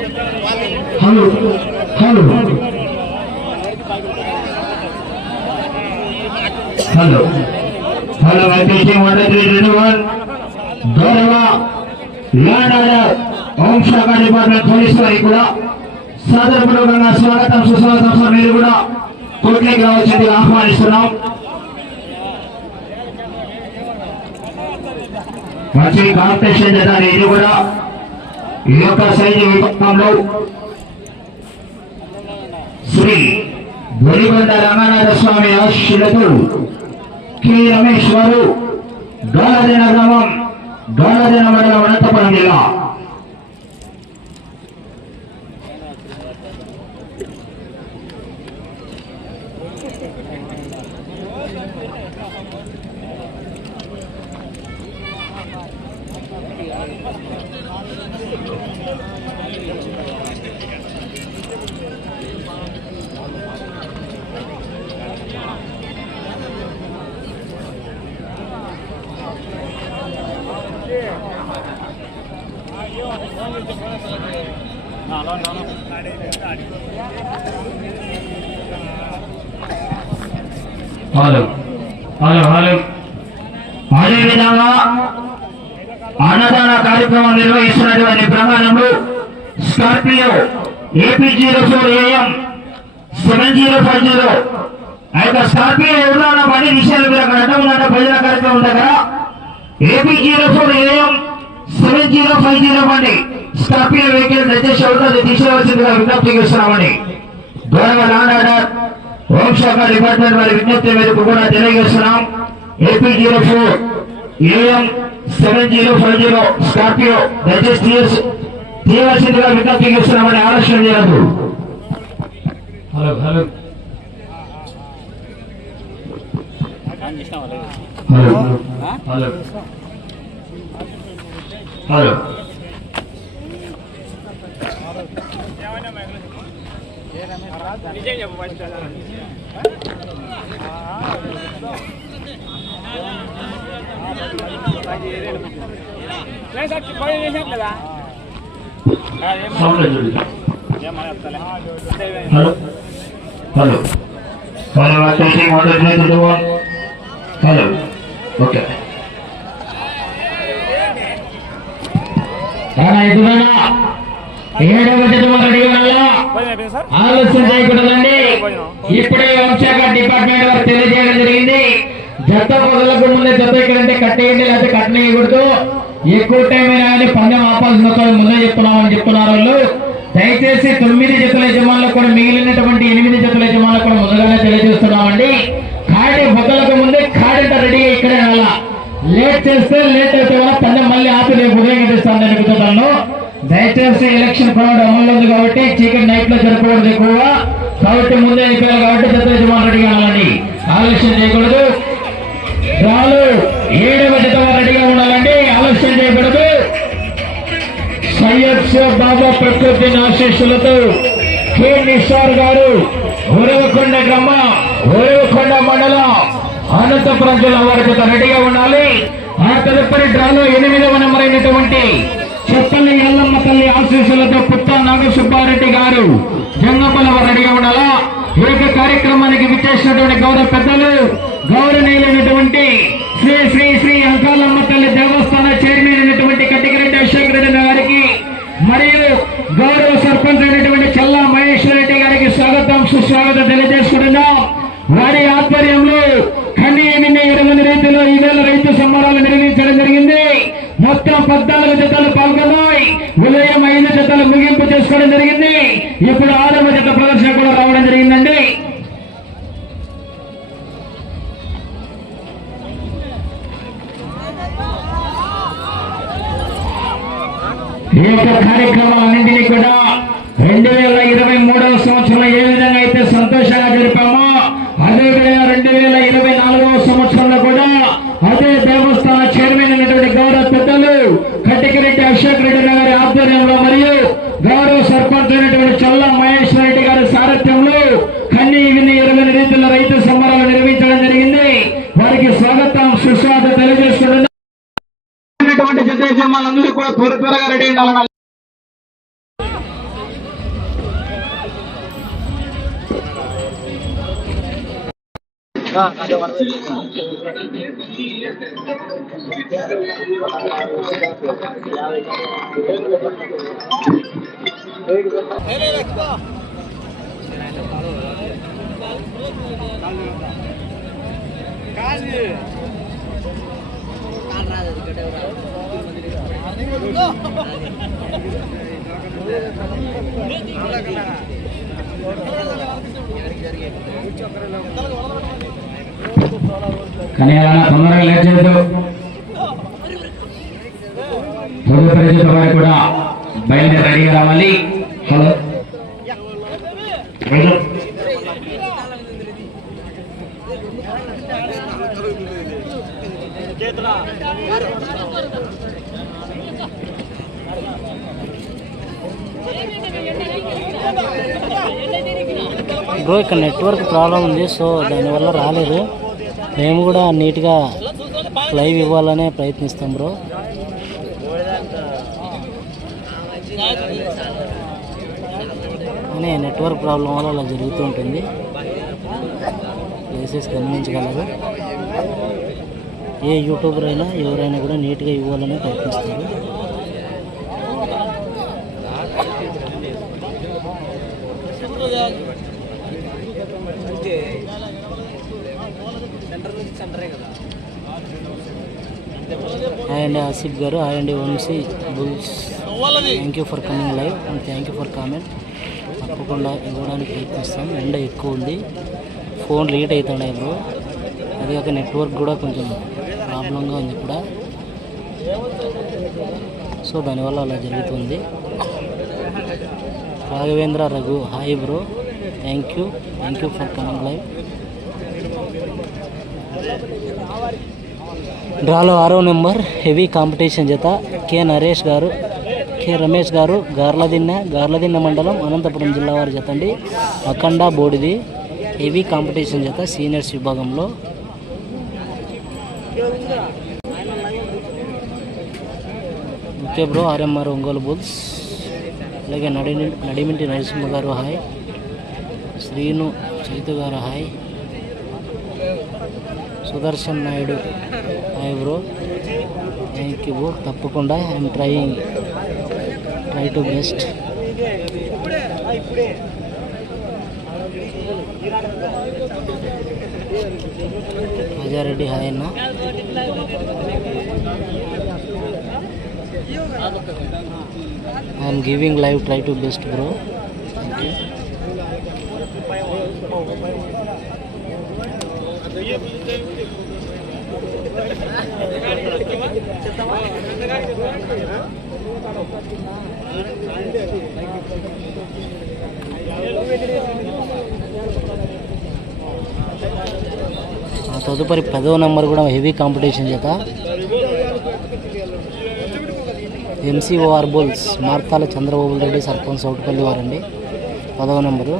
Hello hello hello hello IPC one three రెండు one గౌరవ land order హోంశాఖ department police వారికి కూడా సాదరపూర్వకంగా స్వాగతం సుస్వాగతం సార్ మీరు కూడా కోట్లోకి రావాల్సిందిగా ఆహ్వానిస్తున్నాం. మంచి కాంపిటీషన్ జరగాలి ఇది కూడా. ఈ యొక్క సైన్య విభాగంలో శ్రీ గురిబండ రామానాథ స్వామి ఆశీలతో కె. రమేష్ గారు గాలదిన గ్రామం గాలదిన మండలం అనంతపురం జిల్లా. హలో హలో హలో అదేవిధంగా అన్నదాన కార్యక్రమం నిర్వహిస్తున్నటువంటి ప్రమాణంలో Scorpio AP zero four AM seven zero five zero. ఆ యొక్క స్కార్పియో ఎవరైనా పని విషయాలు మీరు అక్కడ అడ్డం ఉన్నట్టు భజన కార్యక్రమం దగ్గర AP zero four AM seven zero five zero బండి స్కార్పియో వెహికల్ దయచేసి ఎవరితో తీసుకోవాల్సిందిగా విజ్ఞప్తి చేస్తున్నామండి గౌరవ లాండ్ ఆర్డర్ హోంశాఖ డిపార్ట్మెంట్ వారి విజ్ఞప్తి మేరకు కూడా తెలియజేస్తున్నాం. AP zero four AM seven zero five zero Scorpio దయచేసి తీయవలసిందిగా విజ్ఞప్తి చేస్తున్నామని ఆలోచన చేయదు హలో హలో. హలో. హలో. చెప్తాలే hello hello hello testing one two three two one hello okay ఎదురైనా ఏడవ జన్మ రెడీ వల్ల ఆలస్యం చేయకూడదండి. ఇప్పుడే హోంశాఖ డిపార్ట్మెంట్ వారు తెలియజేయడం జరిగింది. జత మొదలకు ముందే జత ఇక్కడంటే కట్టేయండి లేకపోతే కట్టనేయకూడదు ఎక్కువ టైం అయినా కానీ పందెం ఆపాల్సిన ముందే చెప్తున్నామని చెప్తున్నారు వాళ్ళు. దయచేసి తొమ్మిది జతల శివ బాబా ప్రకృతి ఆశీస్సులతో కె గారు ఉరవకొండ గ్రామ ఉరవకొండ మండలం అనంతపురం జిల్లా వరకు రెడీగా ఉండాలి. ఆ తదుపరి డ్రాలో ఎనిమిదవ నెంబర్ అయినటువంటి చెప్పల్లి ఎల్లమ్మ తల్లి ఆశీస్సులతో పుట్ట నాగసుబ్బారెడ్డి గారు జంగపల వారు రెడీగా ఉండాలా? ఈ యొక్క కార్యక్రమానికి విచ్చేసినటువంటి గౌరవ పెద్దలు గౌరవనీయులైనటువంటి శ్రీ శ్రీ శ్రీ అంకాలమ్మ తల్లి దేవస్థానం చైర్మన్ అయినటువంటి కట్టికరెడ్డి అశోక్ రెడ్డి గారికి మరియు గౌరవ సర్పంచ్ అయినటువంటి చల్లా మహేశ్వర రెడ్డి గారికి స్వాగతం సుస్వాగతం తెలియజేసుకుంటున్నాం వారి ఆధ్వర్యంలో కన్నీ విన్ని ఎరుమని రీతిలో ఈవేళ రైతు సంబరాలు నిర్వహించడం జరిగింది మొత్తం పద్నాలుగు జతలు పాల్గొన్నాయి. ఉదయం ఐదు జతలు ముగింపు చేసుకోవడం జరిగింది. ఇప్పుడు ఆరవ జత ప్రదర్శన కూడా రావడం జరిగిందండి. ఈ యొక్క కార్యక్రమం త్వరగా రెడీ ఉండాలన్నా కాదు కానీ అలా తొందరగా లేట్ చేయొద్దు. తదుపరి జత వారు కూడా బయలుదేరి రెడీగా రావాలి. హలో. బ్రో ఇక్కడ నెట్వర్క్ ప్రాబ్లం ఉంది సో దానివల్ల రాలేదు. మేము కూడా నీట్గా లైవ్ ఇవ్వాలనే ప్రయత్నిస్తాం బ్రో. కానీ నెట్వర్క్ ప్రాబ్లం వల్ల అలా జరుగుతూ ఉంటుంది. ప్లేసెస్ గమనించగలరు. ఏ యూట్యూబర్ అయినా ఎవరైనా కూడా నీట్గా ఇవ్వాలని ప్రయత్నిస్తారు. హాయ్ అండి ఆసిఫ్ గారు. హాయ్ అండి Vamshi bulls. Thank you for coming live and thank you for comment తప్పకుండా ఇవ్వడానికి ప్రయత్నిస్తాం. ఎండ ఎక్కువ ఉంది. ఫోన్ లేట్ అవుతున్నాయి బ్రో అది కాక నెట్వర్క్ కూడా కొంచెం ప్రాబ్లంగా ఉంది ఇక్కడ సో దానివల్ల అలా జరుగుతుంది. Raghavendra Raghu hi bro thank you thank you for coming live డ్రాలో ఆరో నెంబర్ హెవీ కాంపిటీషన్ జత. కె నరేష్ గారు కె రమేష్ గారు గార్లదిన్నె గార్లదిన్నె మండలం అనంతపురం జిల్లా వారి జత అండి. అఖండ బోడిది హెవీ కాంపిటీషన్ జత సీనియర్స్ విభాగంలో. Okay bro RMR Ongole bulls. అలాగే నడి Nadiminti Narasimha garu hi. Sreenu Chaitu garu hi. Sudarshan Naidu. Hi bro thank you bro తప్పకుండా I'm trying try to best Rajareddy hi అన్న. I'm giving live try to best bro ఆ తదుపరి పదవ number కూడా heavy competition చేత. MCOR bulls Marthala Chandrababu Reddy sarpanch సౌట్పల్లి వారండి. పదవ number.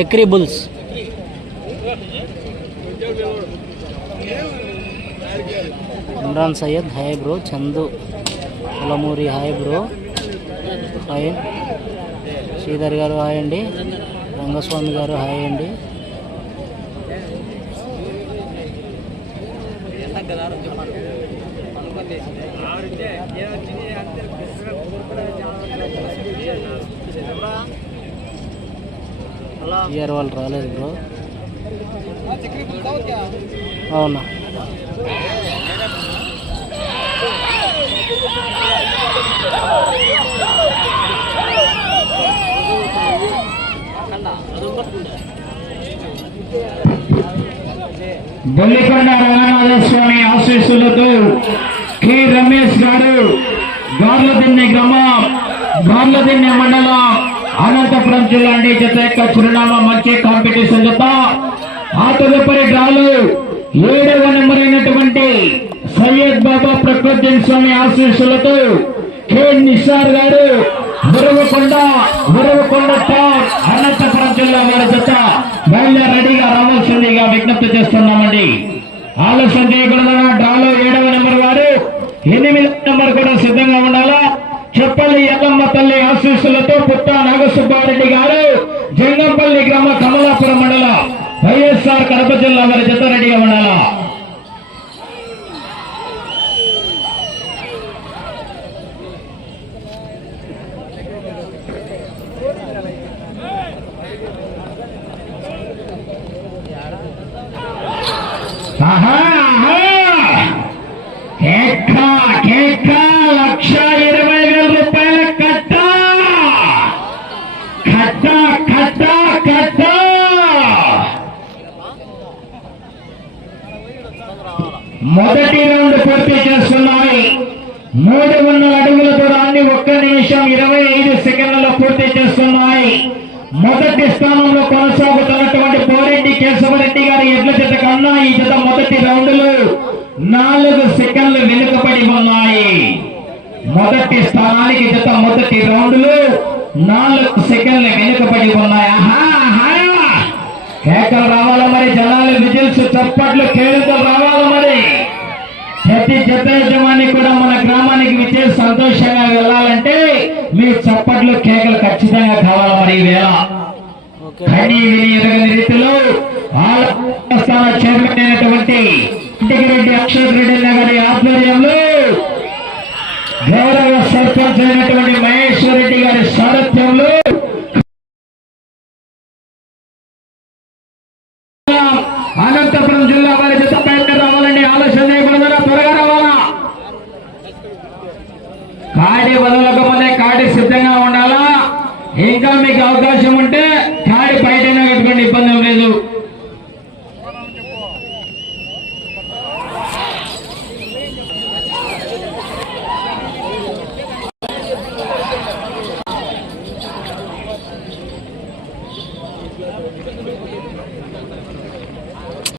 Chakri bulls. Imran Sayyad hi bro. Chandu Kulamuri hi bro. Hi. Sridhar garu hi అండి. రంగస్వామి గారు హాయ్ అండి. ఇయర్ వాళ్ళు రాలేదు బ్రో అవునా? బొల్లికొండ రంగనాథ స్వామి ఆశీస్సులతో కె రమేష్ గారు గార్లదిన్నె గ్రామం గార్లదిన్నె మండలం. అనంతపురం జిల్లా అండి జత యొక్క చిరునామా మంచి కాంపిటీషన్ జత. ఆ తదుపరి డ్రాలు ఏడవ నెంబర్ అయినటువంటి సయ్యద్ బాబా ప్రకృతి స్వామి ఆశీస్సులతో కె నిషార్ గారు ఉరవకొండ ఉరవకొండ టౌన్ అనంతపురం జిల్లా వారి జత బయలుదేరి రెడీగా రావాల్సిందిగా విజ్ఞప్తి చేస్తున్నామండి. ఆలస్యం చేయకుండా డ్రాలో ఏడవ నెంబర్ వారు ఎనిమిదవ నెంబర్ కూడా సిద్ధంగా ఉండాలా? ఆశీస్సులతో పుట్ట నాగసుబ్బారెడ్డి గారు జంగంపల్లి గ్రామ కమలాపురం మండల వైఎస్ఆర్ కడప జిల్లా వారి జత రెడీగా ఉండాలా? మొదటి రౌండ్ పూర్తి చేస్తున్నాయి. మూడు వందల అడుగుల దూరాన్ని ఒక్క నిమిషం ఇరవై ఐదు సెకండ్లలో పూర్తి చేస్తున్నాయి. మొదటి స్థానంలో కొనసాగుతున్నటువంటి పోరెడ్డి కేశవరెడ్డి గారి ఎడ్ల జత కన్నా ఈ జత మొదటి రౌండ్లు నాలుగు సెకండ్లు వెనుకబడి ఉన్నాయి. మొదటి స్థానానికి జత మొదటి రౌండ్లు నాలుగు సెకండ్లు వెనుకబడి ఉన్నాయి. ఆహా ఆహా. కేకలు రావాలా మరి? జనాలు విజిల్స్ చప్పట్లు కేకలు రావాలి? ప్రతి జత యజమాని కూడా మన గ్రామానికి విచ్చే సంతోషంగా వెళ్ళాలంటే మీ చప్పట్లు కేకలు ఖచ్చితంగా కావాలి మరి వేళ. ఓకే. కనీ విని ఎరగని రీతిలో ఆలస్థాన చైర్మన్ అయినటువంటి ఇంటిగిరెడ్డి అక్షర్ రెడ్డి గారి ఆధ్వర్యంలో గౌరవ సర్పంచ్ అయినటువంటి మహేశ్వర్ రెడ్డి గారి సారథ్యంలో అనంతపురం జిల్లా వారి జత బయట రావాలండి ఆలోచన చేయకూడదా త్వరగా రావాలా కాడి వదలక ముందే కాడి సిద్ధంగా ఉండాలా ఇంకా మీకు అవకాశం ఉంటే